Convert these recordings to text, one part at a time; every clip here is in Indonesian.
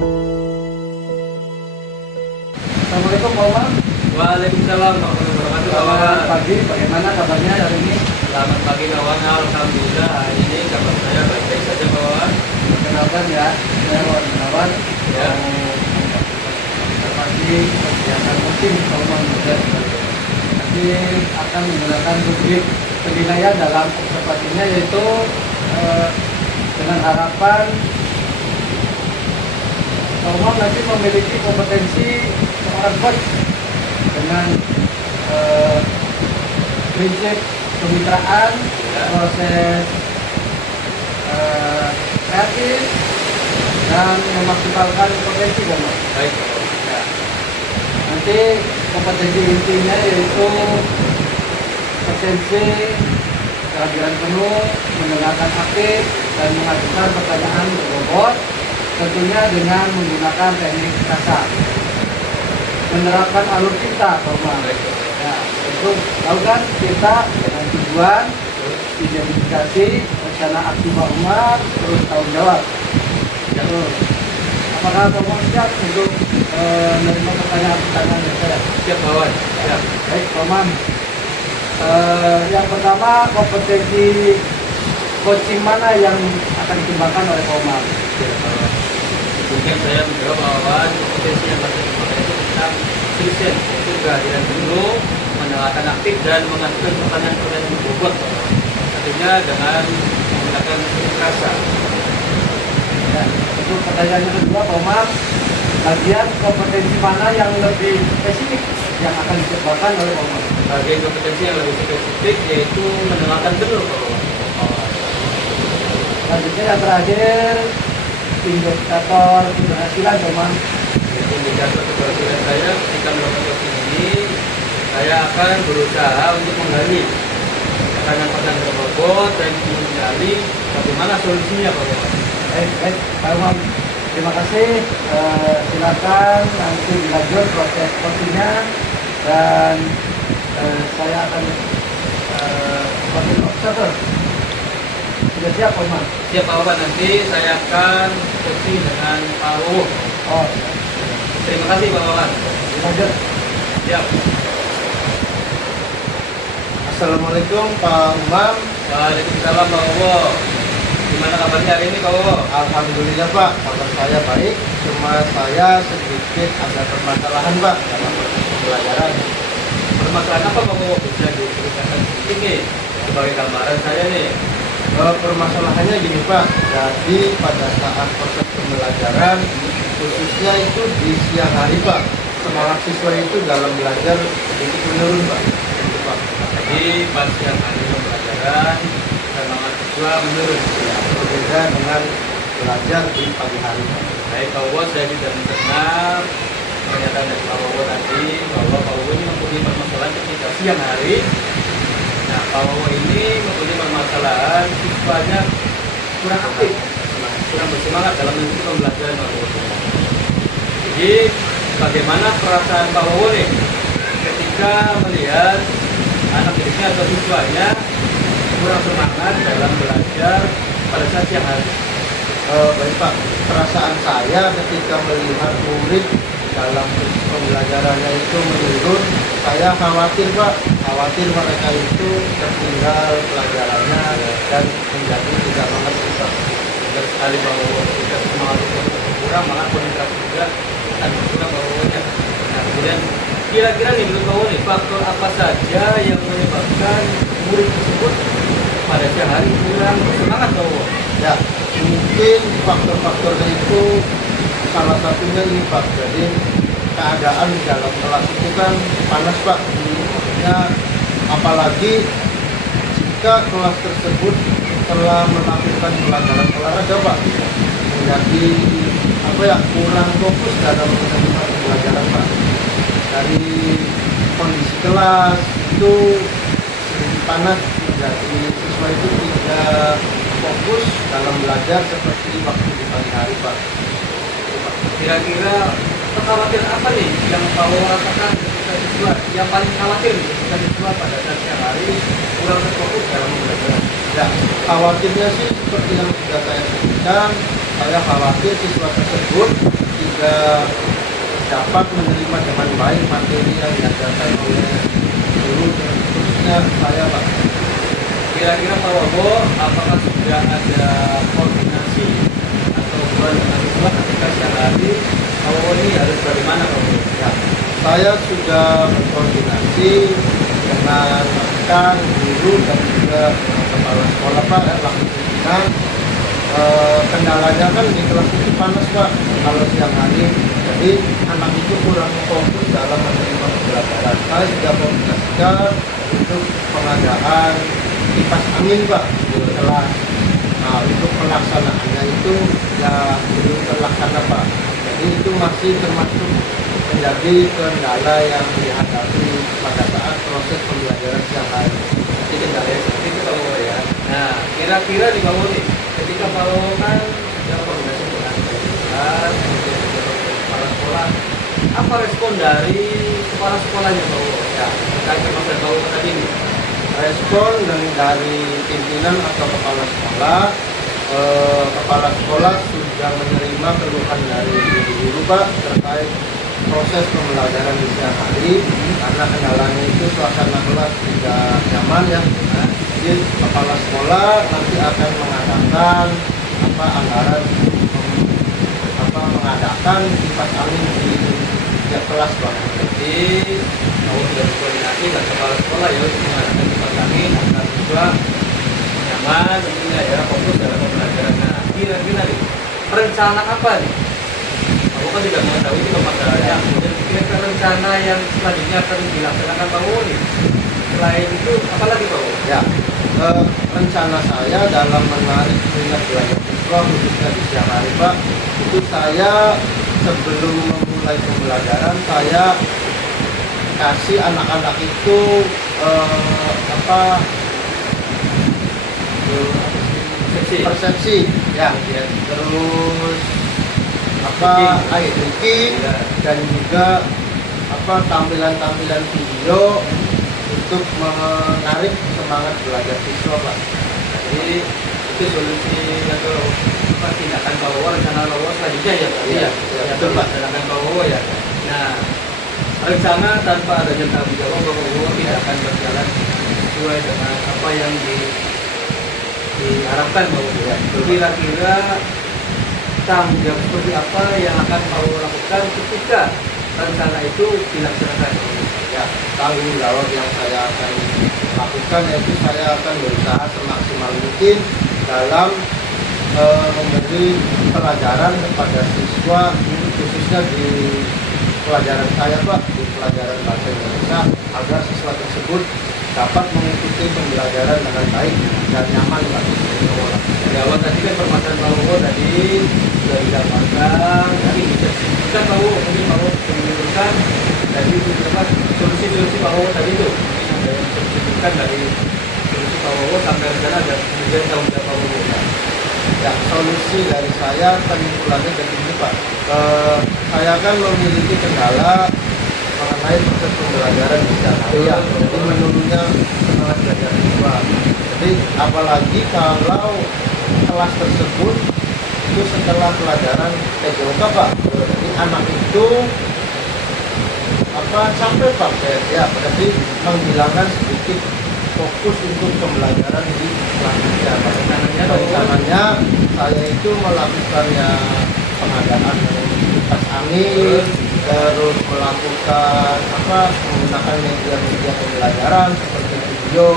Assalamualaikum Pak Umar. Waalaikumsalam warahmatullahi wabarakatuh. Selamat pagi, bagaimana kabarnya hari ini? Selamat pagi kawan. Alhamdulillah hari ini kabar saya baik-baik saja kawan. Perkenalkan ya, saya Wawan Gunawan. Ya. Berbagi kegiatan musim Salmon Modern. Nanti akan menggunakan rubrik penilaian dalam observasinya, yaitu dengan harapan Salmon nanti memiliki kompetensi seorang coach dengan prinsip kemitraan, proses kreatif, dan memaksimalkan potensi Bapak. Baik. Ya. Nanti kompetensi intinya yaitu potensi kehadiran penuh, mendengarkan aktif, dan mengajukan pertanyaan berbobot, tentunya dengan menggunakan teknik rasa. Menerapkan alur cinta, Bapak. Ya, itu tahu kan kita dengan tujuan, identifikasi, rencana aksi Pak Umar, terus tanggung jawab. Terus, apakah Bapak siap untuk menerima pertanyaan-pertanyaan dari saya? Siap kawan. Siap. Baik, Pak Umar. Yang pertama, kompetensi coaching mana yang akan dikembangkan oleh Pak Umar? Mungkin saya menjawab bahwa kompetensi yang harus dikembangkan itu tentang present, yaitu kehadiran penuh, mendengarkan aktif, dan mengajukan pertanyaan-pertanyaan berbobot. Artinya dengan menggunakan teknik rasa. Ya, untuk pertanyaan yang kedua, Pak Umar, bagian kompetensi mana yang lebih spesifik yang akan dikembangkan oleh Pak Umar? Bagian kompetensi yang lebih spesifik yaitu mendengarkan penuh kawan. Selanjutnya yang terakhir, indikator keberhasilan, Pak Umar. Jadi indikator keberhasilan saya ketika melakukan coaching ini, saya akan berusaha untuk menggali pertanyaan-pertanyaan berbobot dan menggali bagaimana solusinya Pak Umar. Baik, Pak Umar. Terima kasih. Silakan nanti dilanjut proses coachingnya, dan saya akan sebagai observer. Sudah siap, Pak Umar? Siap Pak Umar, nanti saya akan coaching dengan Pak Wowo. Oh, Terima kasih Pak Umar. dilanjut. Siap. Assalamualaikum Pak Umar. Waalaikumsalam Pak Wowo. Gimana kabarnya hari ini Pak Wowo? Alhamdulillah Pak, kabar saya baik. Cuma saya sedikit ada permasalahan Pak dalam proses pembelajaran. Permasalahan apa Pak Wowo? Bisa diceritakan sedikit nih sebagai gambaran saya nih. Permasalahannya gini Pak, jadi pada saat proses pembelajaran khususnya itu di siang hari Pak, semangat siswa itu dalam belajar sedikit menurun Pak. Gitu, Pak. Jadi pas siang hari pembelajaran semangat siswa menurun. Ya, berbeda dengan belajar di pagi hari Pak. Baik Pak Wowo, saya tidak mendengar pernyataan dari Pak Wowo tadi bahwa Pak Wowo ini mempunyai permasalahan ketika siang hari. Nah, Pak Wowo ini mempunyai permasalahan siswanya kurang aktif, kurang bersemangat dalam mengikuti pembelajaran Pak Wowo. Jadi, bagaimana perasaan Pak Wowo nih ketika melihat anak didiknya atau siswanya kurang semangat dalam belajar pada saat siang hari? Baik Pak, perasaan saya ketika melihat murid dalam proses pembelajarannya itu menurun, saya khawatir Pak, khawatir mereka itu tertinggal pelajarannya dan menjadi tidak mengerti Pak. Benar sekali Pak Wowo, kita semangat itu berkurang, malah konsentrasi juga akan berkurang Pak Wowo nya. Nah, kemudian kira-kira nih menurut Pak Wowo nih, faktor apa saja yang menyebabkan murid tersebut pada siang hari kurang bersemangat Pak Wowo? Ya, mungkin faktor-faktornya itu salah satunya ini Pak, jadi keadaan di dalam kelas itu kan panas Pak, maksudnya apalagi jika kelas tersebut telah melakukan pelajaran olahraga Pak, menjadi kurang fokus dalam melakukan pelajaran Pak. Dari kondisi kelas itu sedikit panas, menjadi siswa itu tidak fokus dalam belajar seperti waktu di pagi hari Pak. Kira-kira kekhawatiran apa nih yang Pak Wowo rasakan ketika siswa yang paling khawatir ketika siswa pada saat siang hari kurang terfokus dalam pembelajaran? Ya, khawatirnya sih seperti yang sudah saya sebutkan, saya khawatir siswa tersebut juga dapat menerima dengan baik materi yang diajarkan oleh guru dan khususnya saya Pak. Kira-kira Pak Wowo, apakah sudah ada koordinasi atau bulan dengan bulan ketika siang hari Pak Wowo ini harus bagaimana Pak Wowo? Ya, saya sudah berkoordinasi dengan rekan, guru dan juga dengan kepala sekolah Pak, langsung pimpinan. Kendalanya kan di kelas itu panas Pak kalau siang hari, jadi anak itu kurang fokus dalam menerima pembelajaran. Saya sudah koordinasikan untuk pengadaan kipas angin Pak di kelas. Nah, untuk pelaksanaannya itu ya belum terlaksana Pak, jadi itu masih termasuk menjadi kendala yang dihadapi pada saat proses pembelajaran siang hari. Jadi kendala seperti itu Pak Wowo ya. Nah, kira-kira di Pak Wowo nih, ketika Pak Wowo kan sudah koordinasi dengan kelas, kemudian juga dengan kepala sekolah, apa respon dari kepala sekolahnya Pak Wowo? Ya, terkait dengan Pak Wowo tadi nih. Respon dari pimpinan atau kepala sekolah sudah menerima keluhan dari guru-guru Pak terkait proses pembelajaran di siang hari, karena kendalanya itu suasana kelas tidak nyaman ya. Nah, jadi kepala sekolah nanti akan mengadakan anggaran mengadakan kipas angin di tiap kelas Pak. Jadi Wowo sudah berkoordinasi dengan kepala sekolah ya untuk mengadakan kipas angin agar siswa nyaman tentunya ya, fokus dalam pembelajaran. Nah, kira-kira nih rencana apa nih? Aku kan tidak mengetahui itu masalahnya. Kemudian kira-kira rencana yang selanjutnya akan dilaksanakan Pak Wowo nih. Selain itu, apa lagi Pak Wowo? Ya, rencana saya dalam menarik minat belajar siswa khususnya di siang hari Pak, itu saya sebelum memulai pembelajaran saya kasih anak-anak itu persepsi ya, terus reading Ya. dan juga tampilan-tampilan video untuk menarik semangat belajar siswa Pak. Jadi itu solusi atau tindakan Pak Wowo, rencana Pak Wowo selanjutnya ya Pak? Iya, betul, Pak. Rencana Pak Wowo ya. Nah, rencana tanpa adanya tanggung jawab Pak Wowo tidak akan berjalan sesuai dengan apa yang diharapkan Pak Wowo. Ya, Kira-kira tanggung jawab seperti apa yang akan Pak Wowo lakukan ketika rencana itu dilaksanakan? Ya, tanggung jawab yang saya akan lakukan yaitu saya akan berusaha semaksimal mungkin dalam memberi pelajaran kepada siswa khususnya di pelajaran saya Pak, di pelajaran bahasa Indonesia, agar siswa tersebut dapat mengikuti pembelajaran dengan baik dan nyaman Pak. Ya, awal tadi kan permasalahan Pak Wowo tadi sudah didapatkan, tapi bisa disebutkan Pak Wowo, mungkin Pak Wowo bisa menunjukkan dari beberapa solusi-solusi Pak Wowo tadi itu, mungkin ada yang bisa disebutkan dari solusi Pak Wowo sampai rencana dan kemudian tanggung jawab Pak Wowo. Ya, solusi dari saya penyimpulannya dari ini Pak. Saya kan memiliki kendala mengenai proses pembelajaran di siang hari ya, jadi menurunnya semangat belajar siswa. Jadi apalagi kalau kelas tersebut itu setelah pelajaran TJOK Pak, jadi anak itu sampai Pak ya, berarti menghilangkan sedikit fokus untuk pembelajaran di kelasnya. Rencananya saya itu melakukan ya pengadaan kipas angin, terus melakukan menggunakan media-media pembelajaran seperti video,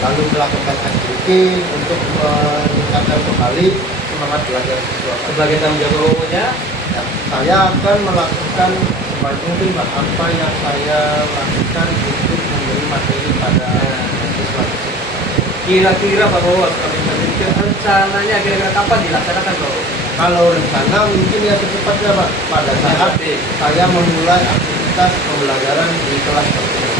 lalu melakukan activity untuk meningkatkan kembali semangat belajar siswa. Sebagai tanggung jawab Wowo-nya, Ya, saya akan melakukan sebaik mungkin Pak, apa yang saya lakukan untuk memberi materi pada siswa. kira-kira Pak Wowo kami berpikir rencananya kira-kira kapan dilaksanakan Pak Wowo? Kalau rencana mungkin ya secepatnya Pak, pada saat saya memulai aktivitas pembelajaran di kelas tersebut.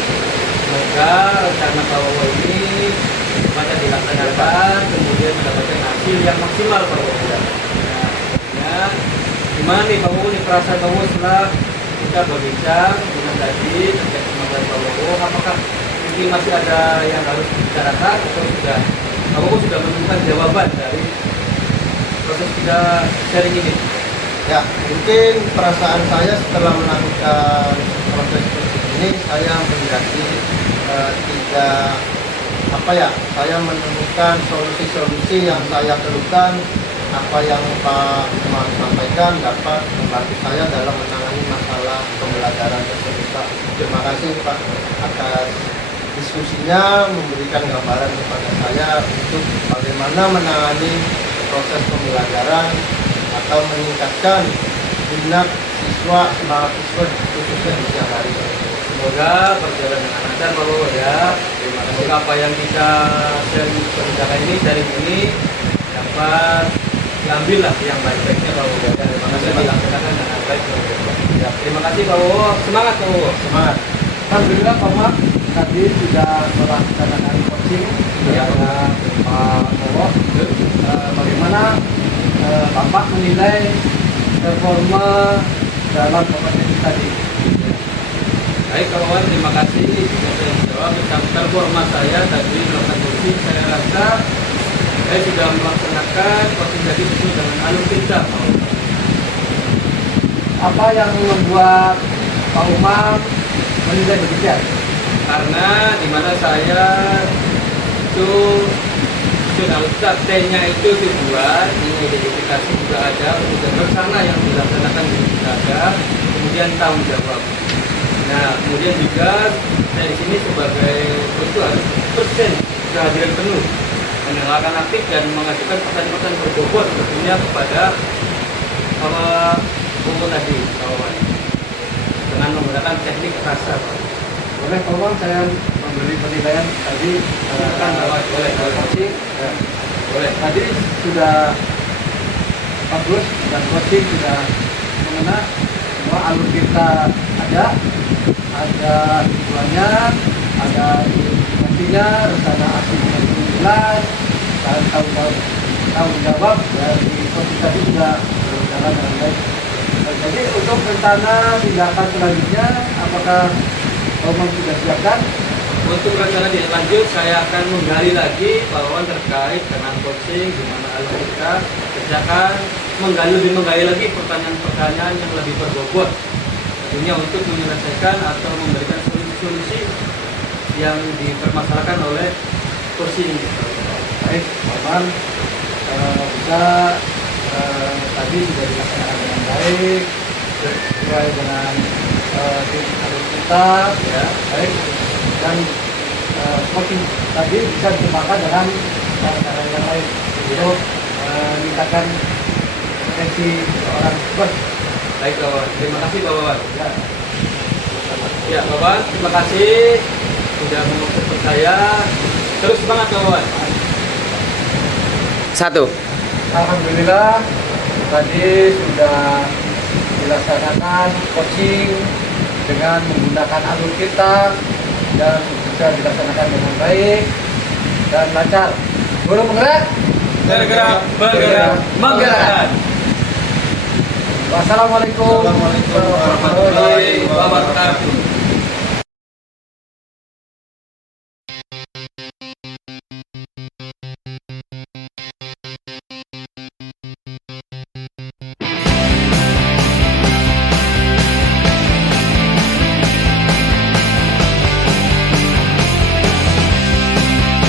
Semoga rencana Pak Wowo ini secepatnya dilaksanakan, kemudian mendapatkan hasil yang maksimal Pak Wowo. Nah, gimana nih Pak Wowo, nih perasaan Pak Wowo setelah kita berbincang dengan tadi terkait kemampuan Pak Wowo, apakah mungkin masih ada yang harus dibicarakan atau sudah Pak Wowo sudah menemukan jawaban dari proses kita sharing ini? Ya, mungkin perasaan saya setelah melakukan proses coaching ini, saya menjadi tidak saya menemukan solusi-solusi yang saya keluhkan. Apa yang Pak Umar sampaikan dapat membantu saya dalam menangani masalah pembelajaran tersebut, Pak. Terima kasih, Pak, atas diskusinya, memberikan gambaran kepada saya untuk bagaimana menangani proses pembelajaran atau meningkatkan minat siswa, semangat siswa khususnya di siang hari. Semoga berjalan dengan lancar Pak Wawan ya. Terima kasih. Apa yang kita bicarakan ini dari ini dapat diambil lah yang baik-baiknya Pak Wawan. Terima kasih dilaksanakan dengan baik. Ya, terima kasih Pak Wawan. Semangat Pak Wawan. Semangat. Alhamdulillah Pak Mak tadi sudah melaksanakan coaching dengan Pak Bowo. Bagaimana Bapak menilai performa dalam kompetensi tadi? Baik kawan, terima kasih. Sudah saya jawab tentang performa saya tadi melakukan coaching. Saya rasa saya sudah melaksanakan coaching tadi sesuai dengan alur kita. Apa yang membuat Pak Umar menilai demikian? Karena dimana saya itu sudah T-nya itu tujuan, identifikasi juga ada, kemudian bersama yang dilaksanakan juga ada, kemudian tanggung jawab. Nah, kemudian juga saya di sini sebagai ketua persen kehadiran penuh, mendengarkan aktif dan mengajukan pesan-pesan berbobot tentunya kepada buku tadi kawan, dengan menggunakan teknik rasa. Boleh Pak Umar saya memberi penilaian tadi boleh. coaching. Boleh. Tadi sudah bagus dan coaching sudah mengena semua alur kita ada tujuannya, ada intinya, rencana aksi dengan jelas, dan tanggung jawab dari coaching tadi sudah berjalan dengan baik. Jadi untuk rencana tindakan selanjutnya, apakah Pak Umar sudah siapkan? Untuk rencana lanjut, saya akan menggali lagi bahwa terkait dengan coaching, di mana alur kita kerjakan, menggali lagi pertanyaan-pertanyaan yang lebih berbobot, tentunya untuk menyelesaikan atau memberikan solusi-solusi yang dipermasalahkan oleh coaching. Baik, Pak Umar, bisa tadi sudah dilaksanakan dengan baik, sesuai dengan alur kita, ya, baik. Dan coaching tadi bisa ditambahkan dengan cara-cara yang lain untuk meningkatkan potensi seorang coach. Baik kawan, terima kasih kawan. Ya. Ya kawan, terima kasih sudah mengikuti saya. Terus semangat kawan. 1. Alhamdulillah tadi sudah dilaksanakan coaching dengan menggunakan alur kita dan bisa dilaksanakan dengan baik dan lancar. Guru menggerak, bergerak, menggerakkan. Wassalamualaikum Warahmatullahi wabarakatuh.